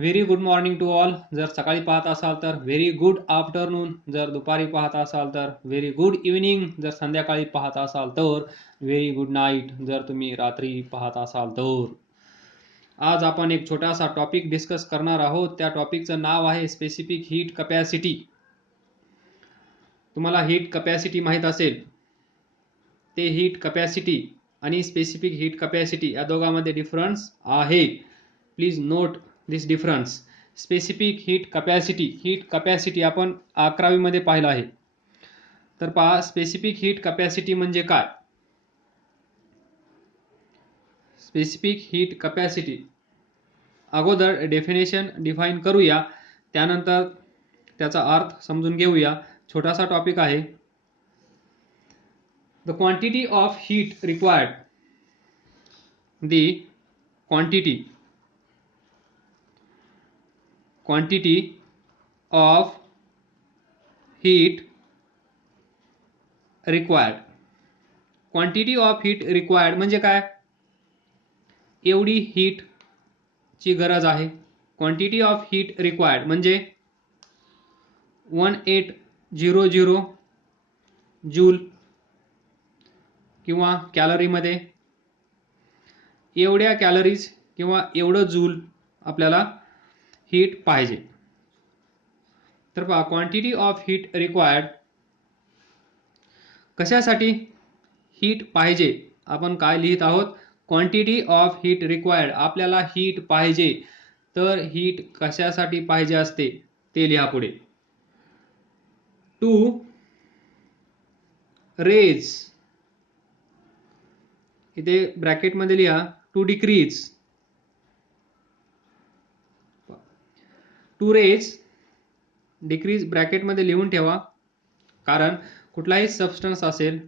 Very good morning to all. जर सकाळी पाहत असाल तर व्हेरी गुड आफ्टरनून, जर दुपारी पाहत असाल तर व्हेरी गुड इव्हिनिंग, जर संध्याकाळी पाहत असाल तर व्हेरी गुड नाईट, जर तुम्ही रात्री पाहत असाल तर. आज आपण एक छोटासा टॉपिक डिस्कस करणार आहोत. त्या टॉपिकचं नाव आहे स्पेसिफिक हीट कपॅसिटी. तुम्हाला हीट कपॅसिटी माहीत असेल. ते हीट कपॅसिटी आणि स्पेसिफिक हीट कपॅसिटी या दोघांमध्ये डिफरन्स आहे. Please note this difference. Specific heat capacity आपण 11वी मध्ये पाहिलं आहे. तर पहा, स्पेसिफिक हीट कपॅसिटी म्हणजे काय. स्पेसिफिक हीट कपॅसिटी अगोदर डेफिनेशन डिफाइन करूया, त्यानंतर त्याचा अर्थ समजून घेऊया. छोटासा टॉपिक आहे. The quantity of heat required, the quantity of heat required. Quantity of heat required म्हणजे काय. एवढी हीट ची गरज आहे. क्वांटिटी ऑफ हीट रिक्वायर्ड म्हणजे 1800 जूल किंवा कॅलरीमध्ये एवढ्या कॅलरीज किंवा एवढं जूल आपल्याला हीट पाहिजे. तर पहा, क्वांटिटी ऑफ हीट रिक्वायर्ड कशासाठी हीट पाहिजे. आपण काय लिहित आहोत, क्वांटिटी ऑफ हीट रिक्वायर्ड. आपल्याला हीट पाहिजे, तर हीट कशासाठी पाहिजे असते ते लिहा पुढे. टू रेज, इथे ब्रॅकेटमध्ये लिहा to decrease. To raise decrease ब्रॅकेटमध्ये लिहून ठेवा, कारण कुठलाही सबस्टन्स असेल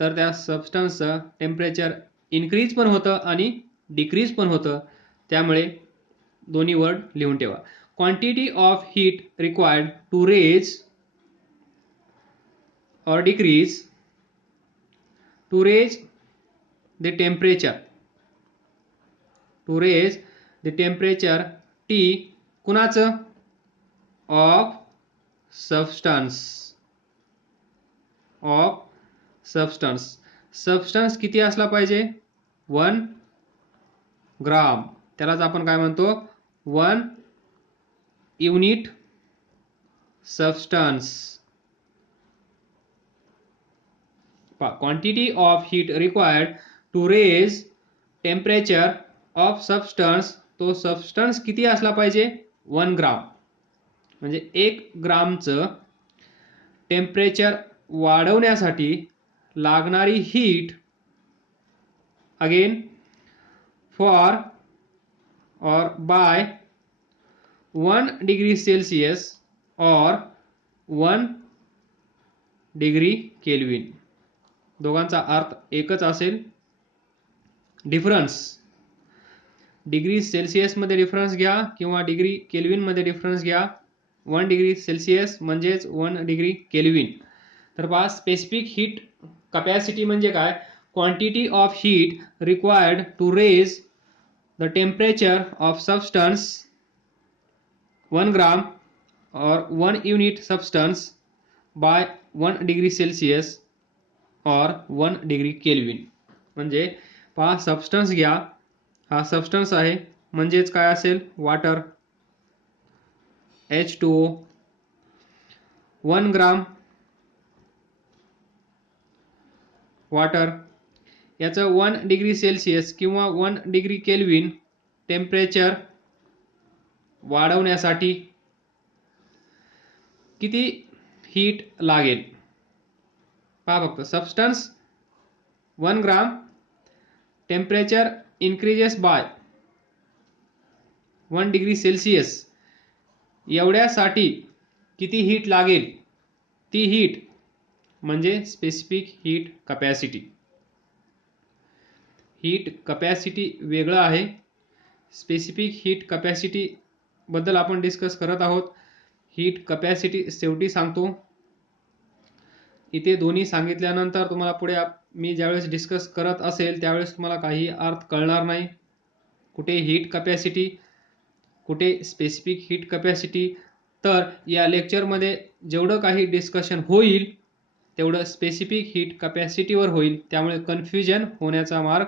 तर त्या सबस्टन्सचं टेम्परेचर इन्क्रीज पण होतं आणि डिक्रीज पण होतं. त्यामुळे दोन्ही वर्ड लिहून ठेवा. Quantity of heat required to raise or decrease to raise the temperature T कुणाचं, of substance किती असला पाहिजे, 1 ग्राम. त्यालाच आपण काय म्हणतो, 1 unit substance. Quantity of heat required to raise temperature of substance. तो सबस्टन्स किती असला पाहिजे, 1 ग्राम. म्हणजे 1 ग्रामचं टेम्परेचर वाढवण्यासाठी लागणारी हीट अगेन फॉर और बाय 1 डिग्री सेल्सियस और 1 डिग्री केल्विन. दोघांचा अर्थ एकच असेल. डिफरन्स डिग्री सेल्सियसमध्ये डिफरन्स घ्या किंवा डिग्री केल्विनमध्ये डिफरन्स घ्या. 1 डिग्री सेल्सियस म्हणजेच 1 डिग्री केल्विन. तर पहा, स्पेसिफिक हीट कपॅसिटी म्हणजे काय, quantity of heat required to raise the temperature of substance 1 gram और 1 unit substance by 1 degree Celsius और 1 डिग्री केल्विन. म्हणजे पहा, सबस्टन्स घ्या, हा सबस्टन्स आहे म्हणजेच काय असेल, वॉटर H2O. 1 ग्राम वॉटर, याचं 1 डिग्री सेल्सियस किंवा 1 डिग्री केल्विन टेम्परेचर वाढवण्यासाठी किती हीट लागेल. पहा फक्त, substance 1 gram, temperature increases by 1 degree Celsius, एवढ्यासाठी किती हीट लागेल. ती हीट म्हणजे specific heat capacity. Heat capacity वेगळं आहे. स्पेसिफिक हीट कपॅसिटी बद्दल आपण डिस्कस करत आहोत. हीट कपॅसिटी शेवटी सांगतो. इथे दोन्ही सांगितल्यानंतर तुम्हाला पुढे मी ज्यावेळेस डिस्कस करत असेल त्यावेळेस तुम्हाला काही अर्थ कळणार नाही. कुठे हीट कपॅसिटी कुठे स्पेसिफिक हीट कपॅसिटी, तर या लेक्चरमध्ये जेवढं काही डिस्कशन होईल तेवढं स्पेसिफिक हीट कपॅसिटीवर होईल, त्यामुळे कन्फ्युजन होण्याचा मार्ग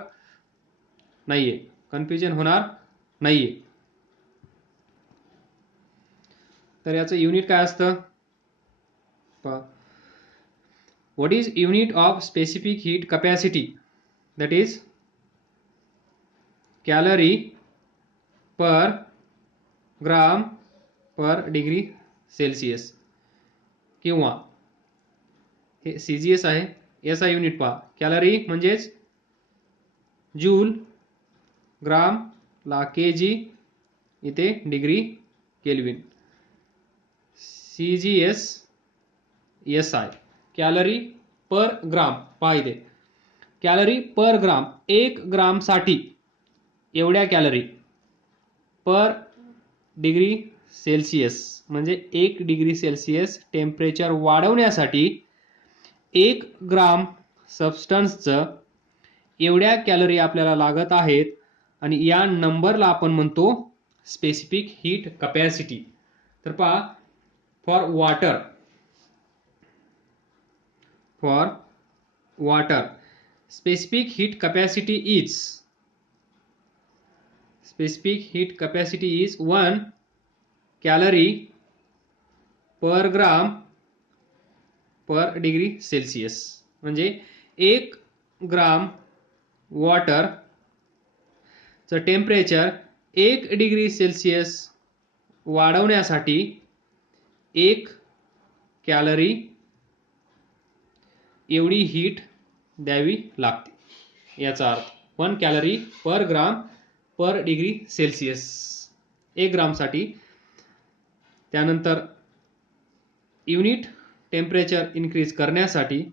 नाहीये, कन्फ्युजन होणार नाहीये. तर याचं युनिट काय असतं? What is unit of specific heat capacity? That is calorie per gram per degree Celsius, किंवा हे CGS आहे. याचा युनिट पहा, कॅलरी म्हणजेच जूल, ग्राम ला केजी, इथे degree Kelvin. CGS SI calorie per gram. पहा इथे कॅलरी पर ग्राम, 1 ग्रामसाठी एवढ्या कॅलरी पर डिग्री सेल्सिअस, म्हणजे 1 डिग्री सेल्सिअस टेम्परेचर वाढवण्यासाठी 1 ग्राम सबस्टन्सचं एवढ्या कॅलरी आपल्याला लागत आहेत, आणि या नंबरला आपण म्हणतो स्पेसिफिक हीट कपॅसिटी. तर पहा, for water specific heat capacity is 1 calorie per gram per degree Celsius. म्हणजे 1 ग्राम वॉटरचं टेम्परेचर 1 डिग्री सेल्सिअस वाढवण्यासाठी 1 कॅलरी एवढी हीट द्यावी लागते. याचा अर्थ 1 calorie per gram per degree Celsius 1 ग्रामसाठी. त्यानंतर युनिट टेम्परेचर इन्क्रीज करण्यासाठी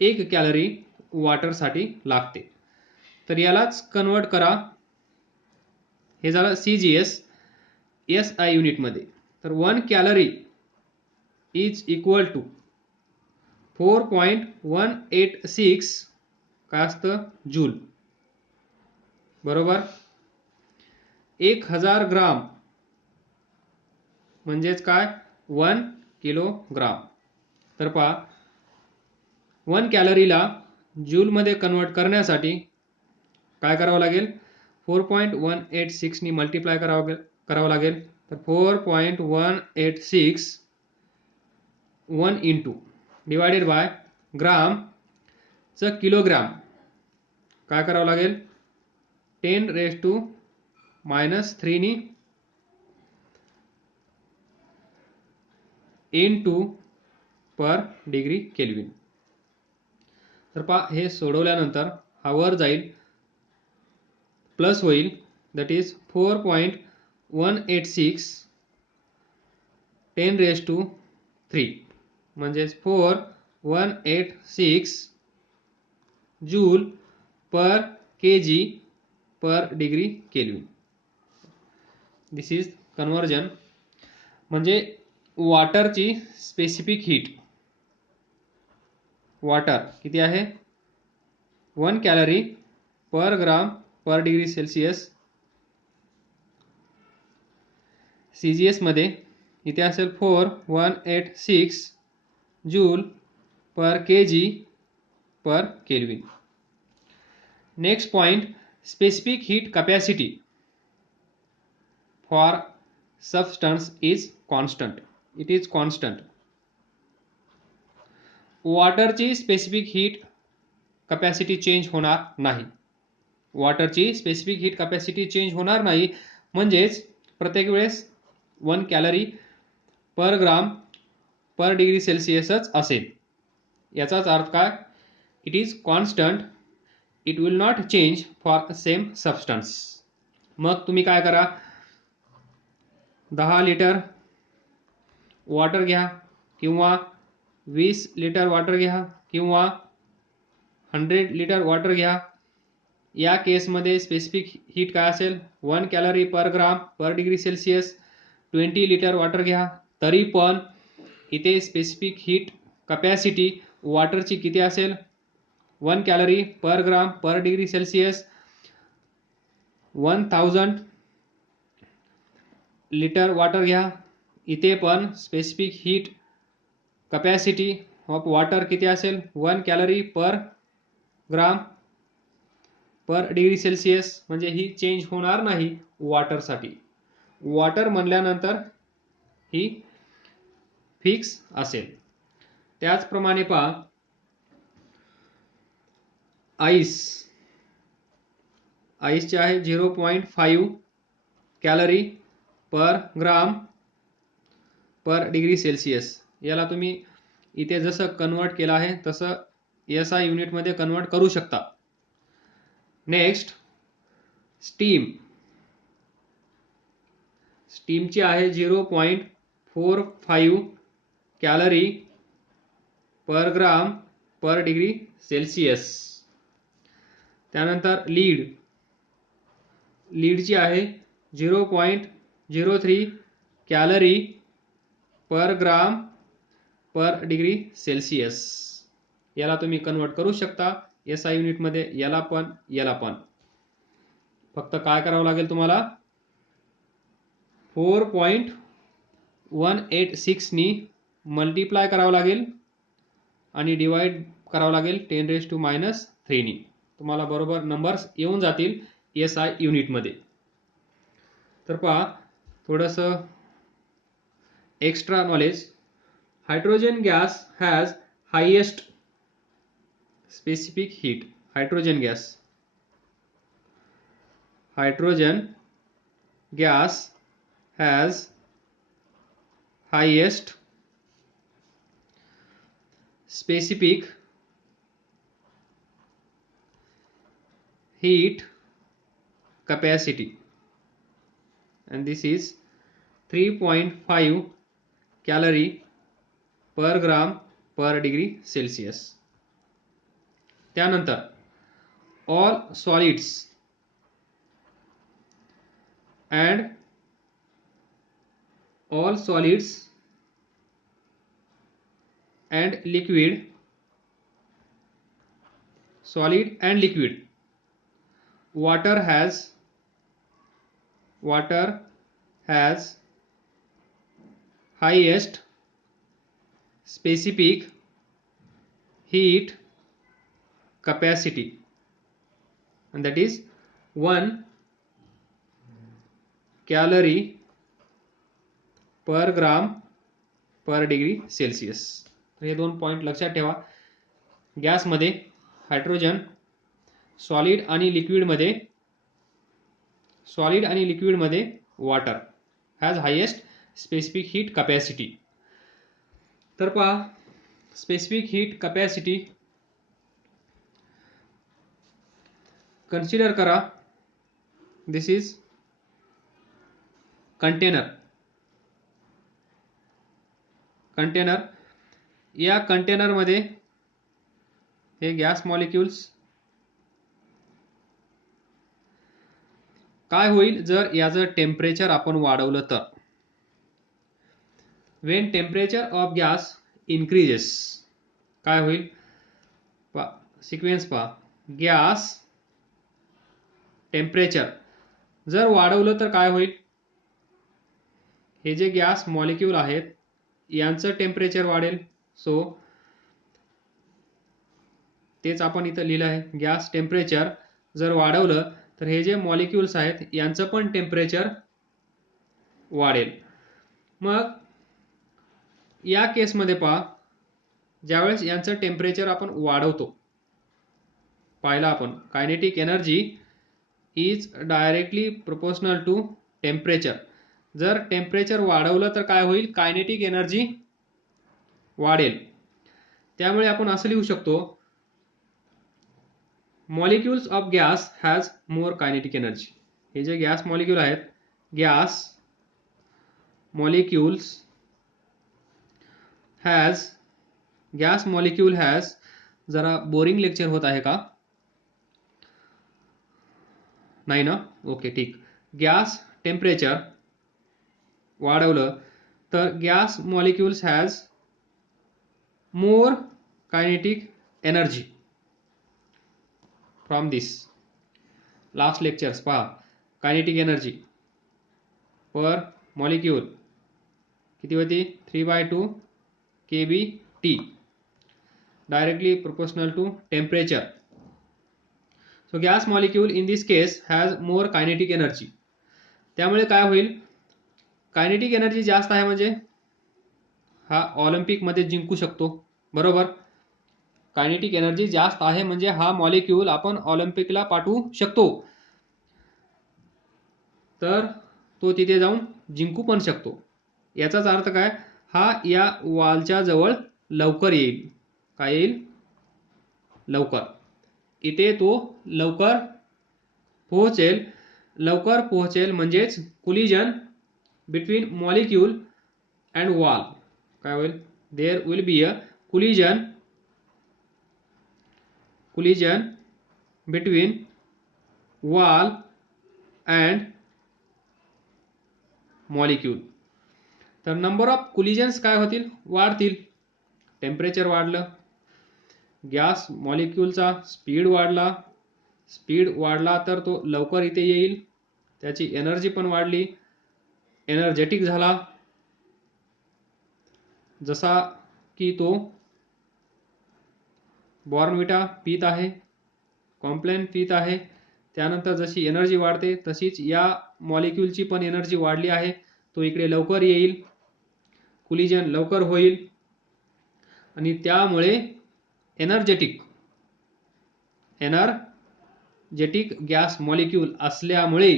1 कॅलरी वॉटरसाठी लागते. तर यालाच कन्वर्ट करा. हे झालं CGS SI युनिटमध्ये. तर 1 कॅलरी इज इक्वल टू 4.186 काय असतं? जूल. बरोबर. 1000 ग्राम म्हणजेच काय? 1 किलोग्राम. तर पहा, 1 कॅलरीला जूलमध्ये कन्वर्ट करण्यासाठी काय करावं लागेल? 4.186 नी मल्टिप्लाय करावं लागेल. तर 4.186 1 इंटू डिवायडेड बाय ग्रामचं किलोग्राम काय करावं लागेल? 10⁻³ नी इंटू पर डिग्री केल्विन. तर पहा, हे सोडवल्यानंतर हा वर जाईल, प्लस होईल, दॅट इज 4.186 10⁻³ म्हणजेच 4.186 joule per KG per degree Kelvin. This is conversion. म्हणजे वॉटरची स्पेसिफिक हीट, वॉटर किती आहे? 1 calorie per gram per degree Celsius CGS मध्ये. इथे असेल 4.186 joule per KG per Kelvin. Next point, specific heat capacity for substance is constant. It is constant. वॉटरची specific heat capacity change होणार नाही. वॉटरची specific heat capacity change होणार नाही, म्हणजेच प्रत्येक वेळेस 1 calorie per gram per degree सेल्सिअसच असेल. याचाच अर्थ काय? It is constant. It will not change for same substance. मग तुम्ही काय करा, 10 लिटर वॉटर घ्या, किंवा 20 लिटर वॉटर घ्या, किंवा 100 लिटर वॉटर घ्या. या केसमध्ये स्पेसिफिक हीट काय असेल? 1 calorie per gram per degree Celsius. 20 litre water घ्या, तरी पण इथे स्पेसिफिक हीट कपॅसिटी वॉटरची किती असेल? 1 calorie per gram per degree Celsius 1000 litre water घ्या, इथे पण specific heat capacity of water किती असेल 1 calorie per gram per degree Celsius, म्हणजे ही चेंज होणार नाही वॉटरसाठी. वॉटर म्हणल्यानंतर ही फिक्स असेल. त्याचप्रमाणे पहा आईसचे आहे 0.5 calorie per gram per degree Celsius. याला तुम्ही इथे जसं कन्वर्ट केलं आहे तसं SI युनिटमध्ये कन्वर्ट करू शकता. नेक्स्ट स्टीमची आहे 0.45 calorie per gram per degree Celsius. त्यानंतर लीडची आहे 0.03 calorie per gram per degree Celsius. याला तुम्ही कन्वर्ट करू शकता SI युनिटमध्ये, याला पण. फक्त काय करावं लागेल तुम्हाला 4.186 नी मल्टिप्लाय करावं लागेल आणि डिवाइड करावं लागेल 10⁻³ नी. तुम्हाला बरोबर नंबर्स येऊन जातील SI युनिटमध्ये. तर पहा थोडंसं extra knowledge. Hydrogen gas has highest specific heat. Hydrogen gas has highest specific heat capacity, and this is 3.5 calorie per gram per degree Celsius. त्यानंतर all solids and liquid, solid and liquid, water has highest specific heat capacity, and that is 1 calorie per gram per degree Celsius. तर हे 2 point लक्षात ठेवा. गॅसमध्ये hydrogen, solid आणि लिक्विडमध्ये water has highest specific heat capacity. तर पहा specific heat capacity consider करा. This is container. या कंटेनरमध्ये हे गॅस मॉलिक्युल्स. काय होईल जर याचं टेम्परेचर आपण वाढवलं तर? Wien temperature of gas increases काय होईल? सिक्वेन्स पहा. गॅस टेम्परेचर जर वाढवलं तर काय होईल? हे जे गॅस मॉलिक्यूल आहेत यांचं टेम्परेचर वाढेल. सो तेच आपण इथं लिहिलं आहे. गॅस टेम्परेचर जर वाढवलं तर हे जे मॉलिक्युल्स आहेत यांचं पण टेम्परेचर वाढेल. मग या केसमध्ये पहा ज्यावेळेस यांचं टेम्परेचर आपण वाढवतो, पाहिलं आपण kinetic energy is directly proportional to temperature. जर टेम्परेचर वाढवलं तर काय होईल? कायनेटिक एनर्जी वाढेल. त्यामुळे आपण असं लिहू शकतो molecules of gas has more kinetic energy. हे जे गॅस मॉलिक्यूल आहेत, गॅस मॉलिक्यूल हॅज जरा बोरिंग लेक्चर होत आहे का? नाही ना? ओके ठीक. गॅस टेम्परेचर वाढवलं तर gas molecules has more kinetic energy from this. Last lectures पहा कायनेटिक एनर्जी पर मॉलिक्यूल किती होती 3/2 kBT directly proportional to temperature. So gas molecule in this case has more kinetic energy. त्यामुळे काय होईल, kinetic energy जास्त आहे म्हणजे हा ऑलिम्पिक मध्ये जिंकू शकतो, बरोबर. कायनेटिक एनर्जी जास्त आहे म्हणजे हा मॉलिक्यूल आपण ऑलिम्पिकला पाठवू शकतो, तर तो तिथे जाऊन जिंकू पण शकतो. याचाच अर्थ काय, हा या वॉलच्या जवळ लवकर येईल. काय येईल, लवकर. इथे तो लवकर पोहोचेल. लवकर पोहोचेल म्हणजेच collision between molecule and wall काय होईल, there will be a collision between wall and molecule. तर नंबर ऑफ कोलिजन्स काय होतील, वाढतील. टेम्परेचर वाढलं, गॅस मॉलिक्यूलचा स्पीड वाढला तर तो लवकर इथे येईल. त्याची एनर्जी पण वाढली, एनर्जेटिक झाला. जसा की तो बॉर्नविटा पीत आहे, कॉम्प्लेन पीत आहे. त्यानंतर जशी एनर्जी वाढते तशीच या मॉलिक्यूलची पण एनर्जी वाढली आहे. तो इकडे लवकर येईल, कोलिजन लवकर होईल आणि त्यामुळे एनर्जेटिक गॅस मॉलिक्यूल असल्यामुळे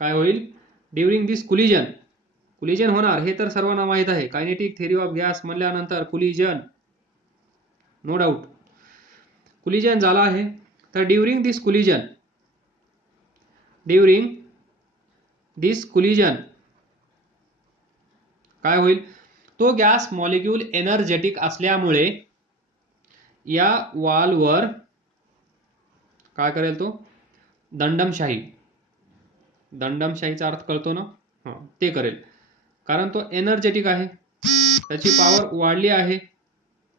काय होईल, ड्युरिंग दिस कोलिजन होणार हे तर सर्वांना माहित आहे. कायनेटिक थेअरी ऑफ गॅस म्हणल्यानंतर कोलिजन, नो डाऊट कोलिजन झाला आहे. तर ड्युरिंग दिस कोलिजन काय होईल, तो गॅस मॉलिक्यूल एनर्जेटिक असल्यामुळे या वॉलवर काय करेल, तो दंडमशाहीचा अर्थ कळतो ना, ते करेल. कारण तो एनर्जेटिक आहे, त्याची पॉवर वाढली आहे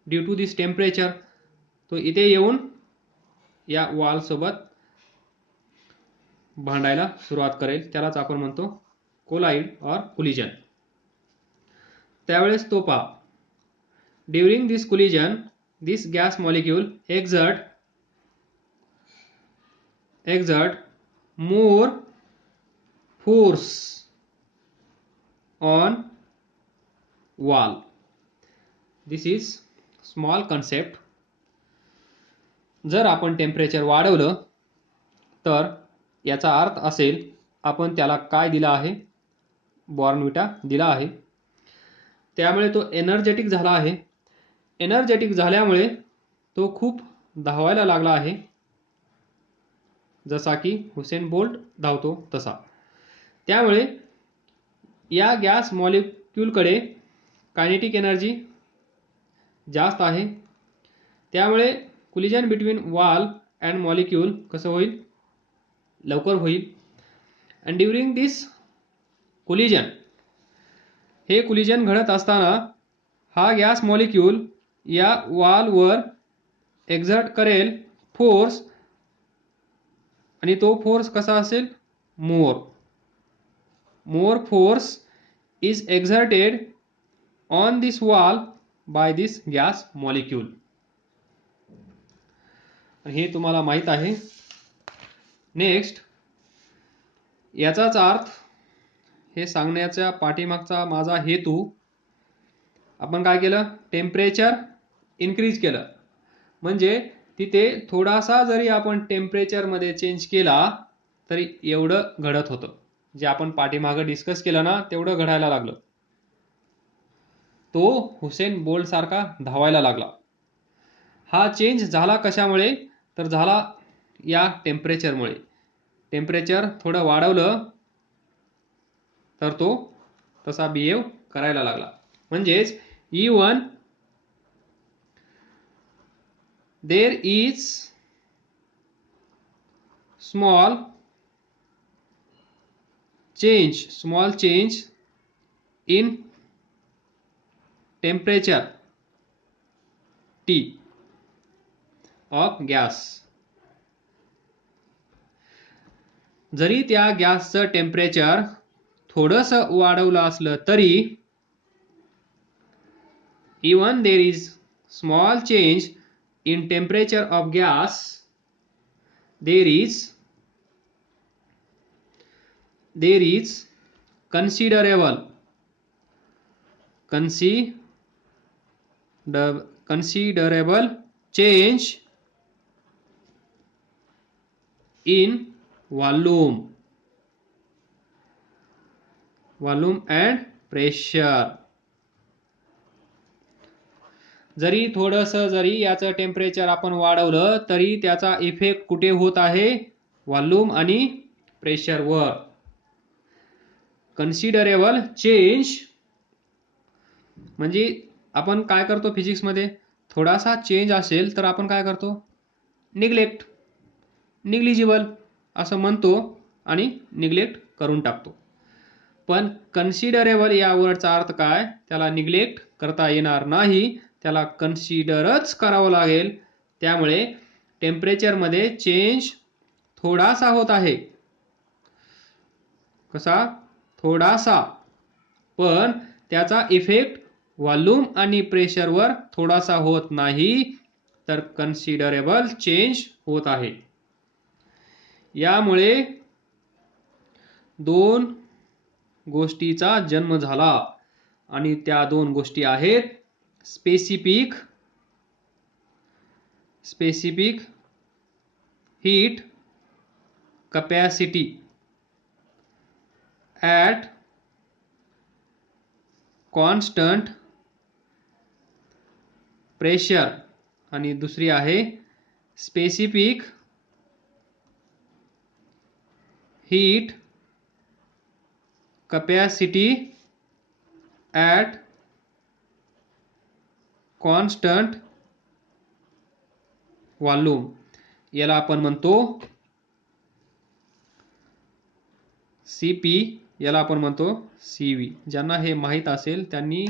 ड्यू टू दिस टेम्परेचर. तो इथे येऊन या वॉल सोबत भांडायला सुरुवात करेल. त्यालाच आपण म्हणतो कोलाइड और कोलिजन. त्यावेळेस तो पहा, during this collision this gas molecule exert more force on wall. This is small concept. जर आपण टेम्परेचर वाढवलं तर याचा अर्थ असेल आपण त्याला काय दिला आहे, बॉर्नविटा दिला आहे. त्यामुळे तो एनर्जेटिक झाला आहे. एनर्जेटिक झाल्यामुळे तो खूप धावायला लागला आहे, जसा की हुसेन बोल्ट धावतो तसा. त्यामुळे या गॅस मॉलिक्यूलकडे कायनेटिक एनर्जी जास्त आहे. त्यामुळे collision between wall and molecule कसं होईल, लवकर होईल. अँड ड्युरिंग दिस कोलिजन, हे कोलिजन घडत असताना हा गॅस मॉलिक्यूल या वॉलवर एक्झर्ट करेल फोर्स, आणि तो फोर्स कसा असेल, more force is exerted on this wall by this gas molecule. हे तुम्हाला माहित आहे. नेक्स्ट, याचाच अर्थ, हे सांगण्याच्या पाठीमागचा माझा हेतू, आपण काय केलं, टेम्परेचर इन्क्रीज केलं म्हणजे तिथे थोडासा जरी आपण टेम्परेचर मध्ये चेंज केला तरी एवढं घडत होतं. जे आपण पाठीमागं डिस्कस केलं ना तेवढं घडायला लागलं. तो हुसेन बोल्ट सारखा धावायला लागला. हा चेंज झाला कशामुळे, तर झाला या टेम्परेचरमुळे. टेम्परेचर थोडं वाढवलं तर तो तसा बिहेव करायला लागला. म्हणजेच even there is small change in temperature T of gas. जरी त्या गॅसचं टेम्परेचर थोडंसं वाढवलं असलं तरी even there is small change in temperature of gas, there is considerable change in volume and pressure. जरी थोडंसं जरी याचं टेम्परेचर आपण वाढवलं तरी त्याचा इफेक्ट कुठे होत आहे? व्हॉल्यूम आणि प्रेशरवर. कन्सिडरेबल चेंज म्हणजे आपण काय करतो फिजिक्समध्ये, थोडासा चेंज असेल तर आपण काय करतो? निग्लिजिबल असं म्हणतो आणि निग्लेक्ट करून टाकतो. पण कन्सिडरेबल या वर्डचा अर्थ काय? त्याला निग्लेक्ट करता येणार नाही, त्याला कन्सिडरच करावं लागेल. त्यामुळे टेम्परेचरमध्ये चेंज थोडासा होत आहे. कसा? थोडासा. पण त्याचा इफेक्ट व्हॉल्यूम आणि प्रेशरवर थोडासा होत नाही, तर कन्सिडरेबल चेंज होत आहे. यामुळे दोन गोष्टीचा जन्म झाला आणि त्या दोन गोष्टी आहेत specific heat capacity at constant pressure आणि दुसरी आहे specific heat capacity at constant volume. याला आपण म्हणतो CP, याला आपण म्हणतो CV. ज्यांना हे माहीत असेल त्यांनी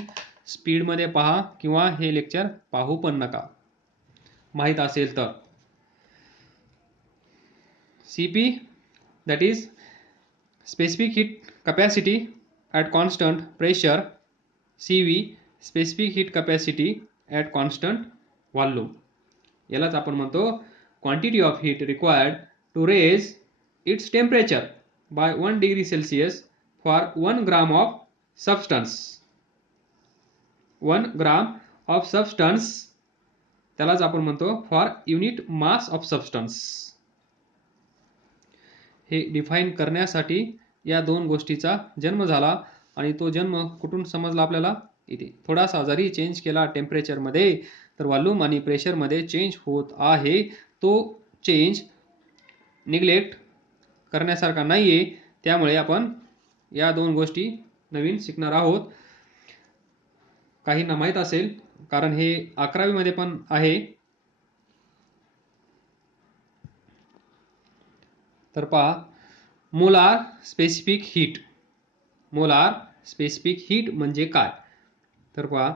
स्पीडमध्ये पहा किंवा हे लेक्चर पाहू पण नका, माहीत असेल तर. CP that is specific heat capacity at constant pressure, CV specific heat capacity at constant volume. यालाच आपण म्हणतो quantity of heat required to raise its temperature by 1 degree Celsius for 1 gram of substance. 1 gram of substance त्यालाच आपण म्हणतो for unit mass of substance. हे define करण्यासाठी या दोन गोष्टीचा जन्म झाला आणि तो जन्म कुठून समजला आपल्याला? इथे. थोडासा जरी चेंज केला टेम्परेचरमध्ये तर व्हॉल्यूम आणि प्रेशरमध्ये चेंज होत आहे. तो चेंज निग्लेक्ट करण्यासारखा नाहीये. त्यामुळे आपण या दोन गोष्टी नवीन शिकणार आहोत. काहींना माहीत असेल कारण हे 11वी मध्ये पण आहे. तर पहा, molar specific heat. Molar specific heat म्हणजे काय? तर पहा,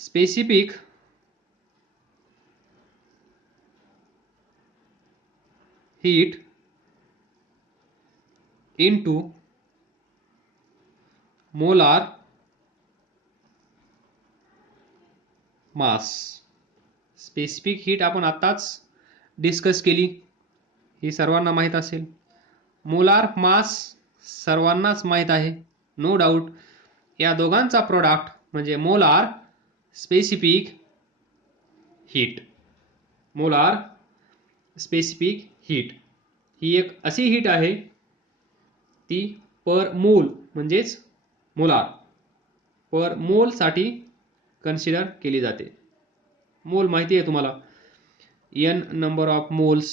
specific heat into molar mass. Specific heat आपण आताच डिस्कस केली, ही सर्वांना माहीत असेल. मोलार मास सर्वांनाच माहीत आहे, नो डाऊट. या दोघांचा प्रोडक्ट म्हणजे molar specific heat. Molar specific heat ही एक अशी हीट आहे ती पर मोल म्हणजेच मोलार पर मोल साठी कन्सिडर केली जाते. मोल माहिती आहे तुम्हाला, n नंबर ऑफ मोल्स,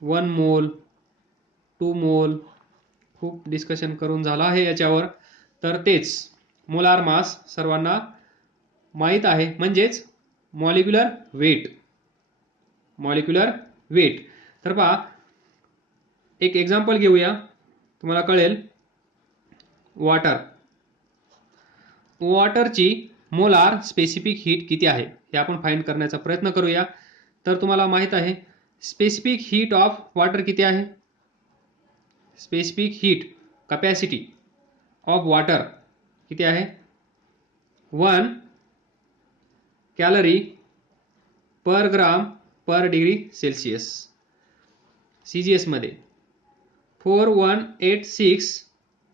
1 मोल, 2 मोल, खूप डिस्कशन करून झाला आहे याच्यावर. तर तेच मोलार मास सर्वांना माहीत आहे, म्हणजेच मॉलिक्युलर वेट. Molecular weight. तर पहा, एक एक्झाम्पल घेऊया, तुम्हाला कळेल. वॉटर. वॉटरची मोलार स्पेसिफिक हीट किती आहे हे आपण फाइंड करण्याचा प्रयत्न करूया. तर तुम्हाला माहित आहे स्पेसिफिक हीट ऑफ वॉटर किती आहे? Specific heat capacity of water किती आहे 1 calorie per gram per degree Celsius CGS मध्ये 4186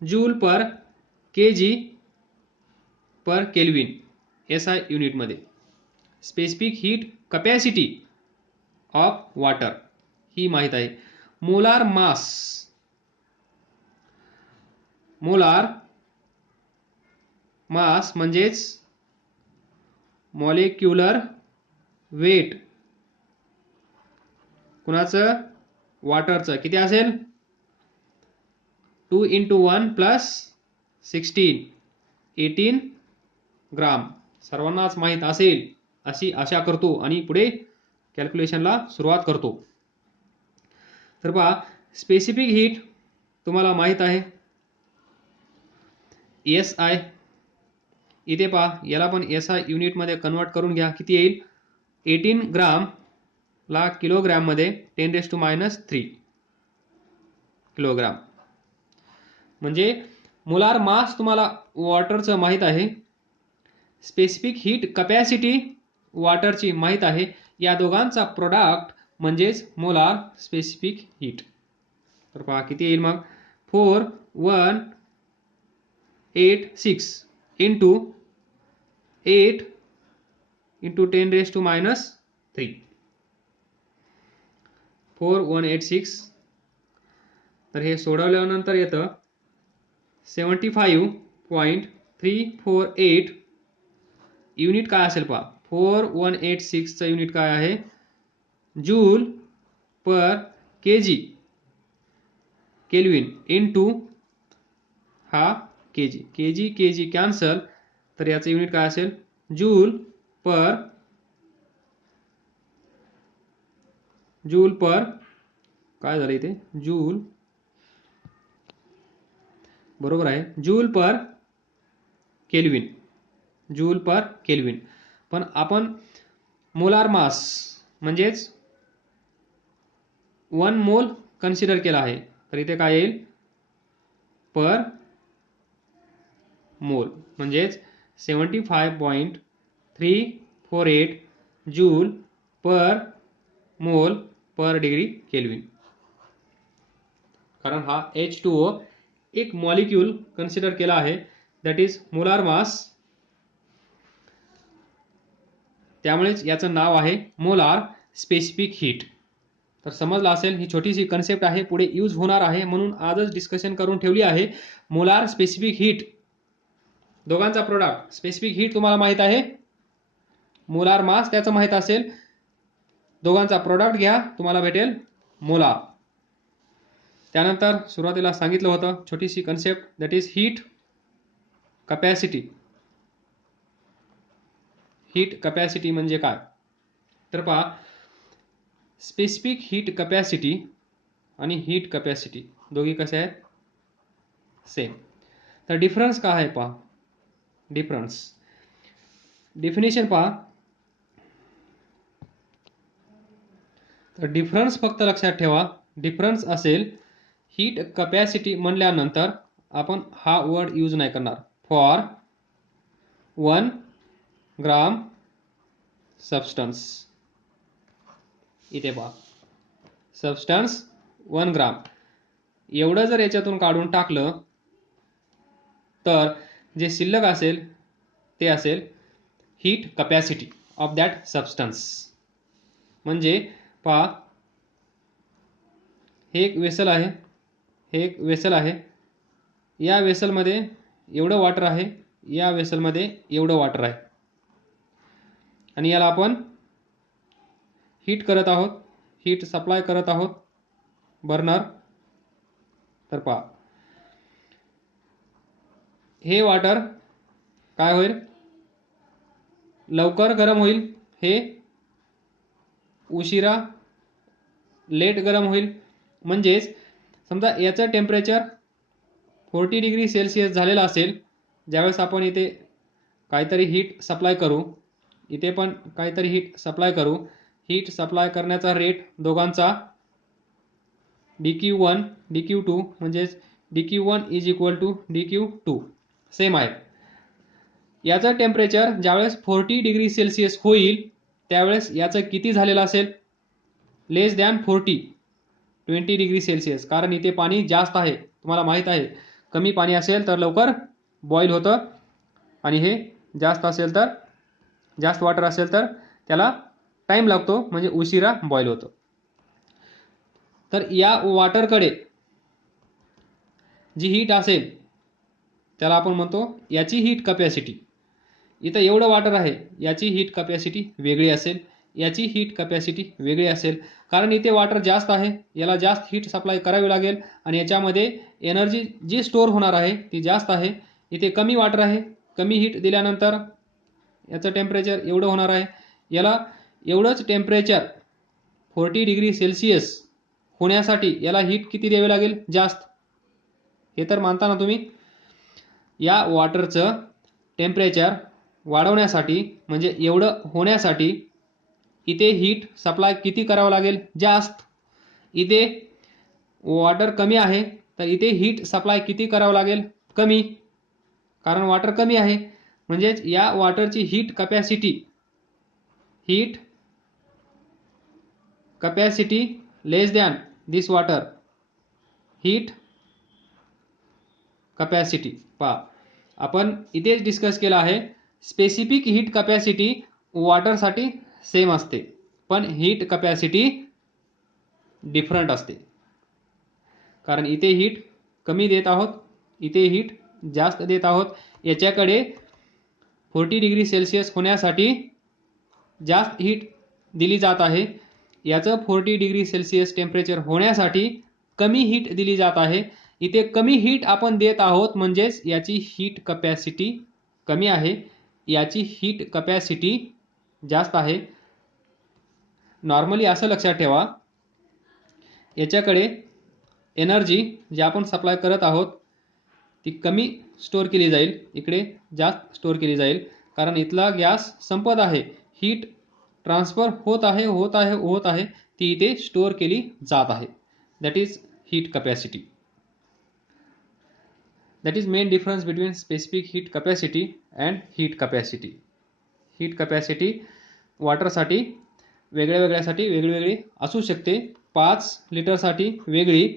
joule per kg per Kelvin SI unit मध्ये specific heat capacity of water ही माहित आहे मोलार मास म्हणजेच मॉलिक्युलर वेट कुणाचं वॉटरचं किती असेल 2 × 1 + 16 18 ग्राम सर्वांनाच माहित असेल अशी आशा करतो आणि पुढे कॅल्क्युलेशनला सुरुवात करतो तर पहा स्पेसिफिक हीट तुम्हाला माहित आहे SI इथे पहा याला पण SI युनिट मध्ये कन्वर्ट करून घ्या किती येईल 18 ग्राम ला किलोग्राम मध्ये 10⁻³ किलोग्राम म्हणजे मोलार मास तुम्हाला वॉटरचं माहित आहे स्पेसिफिक हीट कपॅसिटी वॉटरची माहित आहे या दोघांचा प्रोडक्ट म्हणजेच मोलार स्पेसिफिक हीट तर पहा किती येईल मग 4186 into 8 into 10⁻³ 4186 तर हे सोडवल्यानंतर येतं 75.348 युनिट काय असेल पहा 4186 चं युनिट काय आहे जूल पर केल्विन इनटू हा केजी कॅन्सल तर याचं युनिट काय असेल जूल पर काय झालं इथे जूल बरोबर आहे जूल पर केल्विन पण आपण मोलार मास म्हणजेच 1 मोल कन्सिडर केला आहे तर इथे काय येईल पर मोल म्हणजेच 75.348 जूल पर मोल पर डिग्री केल्विन कारण हा H2O एक मॉलिक्यूल कन्सिडर केला आहे दॅट इज मोलार मास त्यामुळेच याचं नाव आहे मोलार स्पेसिफिक हीट तर समजलं असेल ही छोटीशी कन्सेप्ट आहे पुढे यूज होणार आहे म्हणून आजच डिस्कशन करून ठेवली आहे मोलार स्पेसिफिक हीट दोघांचा प्रोडक्ट स्पेसिफिक हीट तुम्हाला माहित आहे मोलार मास त्याचं माहित असेल दोघांचा प्रोडक्ट घ्या तुम्हाला भेटेल मोलार त्यानंतर सुरुवातीला सांगितलं होतं छोटीशी concept that is heat capacity म्हणजे काय तर पहा स्पेसिफिक हीट कपॅसिटी आणि हीट कपॅसिटी दोघी कसे आहेत सेम तर डिफरन्स काय आहे पहा डेफिनेशन पहा तर डिफरन्स फक्त लक्षात ठेवा डिफरन्स असेल हीट कपॅसिटी म्हणल्यानंतर आपण हा वर्ड यूज नाही करणार फॉर 1 ग्राम सबस्टन्स इथे पहा सबस्टन्स 1 ग्राम एवढं जर याच्यातून काढून टाकलं तर जे शिल्लक असेल ते असेल heat capacity of that substance म्हणजे पहा हे एक वेसल आहे या वेसलमध्ये एवढं वॉटर आहे या वेसलमध्ये एवढं वॉटर आहे आणि याला आपण हीट सप्लाय करत आहोत बर्नर तर पहा हे वॉटर काय होईल लवकर गरम होईल हे उशिरा लेट गरम होईल म्हणजेच समजा याचं टेम्परेचर 40 डिग्री सेल्सिअस झालेलं असेल ज्यावेळेस आपण इथे काहीतरी हीट सप्लाय करू इथे पण काहीतरी हीट सप्लाय करू हीट सप्लाय करण्याचा रेट दोघांचा dq1 dq2 म्हणजेच dq1 is equal to dq2 same आहे. याचं टेम्परेचर ज्यावेळेस 40 डिग्री सेल्सिअस होईल त्यावेळेस याचं किती झालेलं असेल? लेस दॅन 40, 20 डिग्री सेल्सिअस. कारण इथे पाणी जास्त आहे, तुम्हाला माहीत आहे. कमी पाणी असेल तर लवकर बॉईल होतं आणि हे जास्त असेल तर, जास्त वॉटर असेल तर त्याला टाईम लागतो, म्हणजे उशिरा बॉईल होतं. तर या वॉटरकडे जी हीट असेल त्याला आपण म्हणतो याची हीट कपॅसिटी. इथं एवढं वॉटर आहे, याची हीट कपॅसिटी वेगळी असेल, याची हीट कपॅसिटी वेगळी असेल. कारण इथे वॉटर जास्त आहे, याला जास्त हीट सप्लाय करावी लागेल आणि याच्यामध्ये एनर्जी जी स्टोअर होणार आहे ती जास्त आहे. इथे कमी वॉटर आहे, कमी हीट दिल्यानंतर याचं टेम्परेचर एवढं होणार आहे. याला एवढंच टेम्परेचर 40 डिग्री सेल्सिअस होण्यासाठी याला हीट किती द्यावी लागेल? जास्त. हे तर मानता ना तुम्ही? या वॉटरचं टेम्परेचर वाढवण्यासाठी म्हणजे एवढं होण्यासाठी इथे हीट सप्लाय किती करावं लागेल? जास्त. इथे वॉटर कमी आहे तर इथे हीट सप्लाय किती करावं लागेल? कमी. कारण वॉटर कमी आहे, म्हणजेच या वॉटरची हीट कपॅसिटी लेस दॅन दिस वॉटर हीट कपॅसिटी. पहा, आपण इथेच डिस्कस केलं आहे. स्पेसिफिक हीट कपॅसिटी वॉटरसाठी सेम असते, पण हीट कपॅसिटी डिफरंट असते. कारण इथे हीट कमी देत आहोत, इथे हीट जास्त देत आहोत. याच्याकडे 40 डिग्री सेल्सिअस होण्यासाठी जास्त हीट दिली जात आहे, याचं 40 डिग्री सेल्सिअस टेम्परेचर होण्यासाठी कमी हीट दिली जात आहे. इथे कमी हीट आपण देत आहोत म्हणजेच याची हीट कपॅसिटी कमी आहे, याची हीट कपॅसिटी जास्त आहे. नॉर्मली असं लक्षात ठेवा, याच्याकडे एनर्जी जी आपण सप्लाय करत आहोत ती कमी स्टोअर केली जाईल, इकडे जास्त स्टोअर केली जाईल. कारण इथला गॅस संपत आहे, हीट ट्रान्सफर होत आहे, ती इथे स्टोअर केली जात आहे. That is heat capacity. That is main difference between specific heat capacity and heat capacity. Heat capacity वॉटरसाठी वेगळ्यासाठी वेगळी असू शकते. 5 लिटरसाठी वेगळी,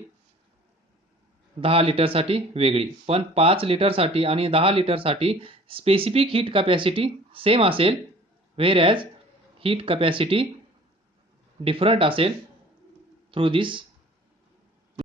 10 लिटरसाठी वेगळी. पण 5 लिटरसाठी आणि 10 लिटरसाठी स्पेसिफिक हीट कपॅसिटी सेम असेल, where as heat capacity different असेल थ्रू दिस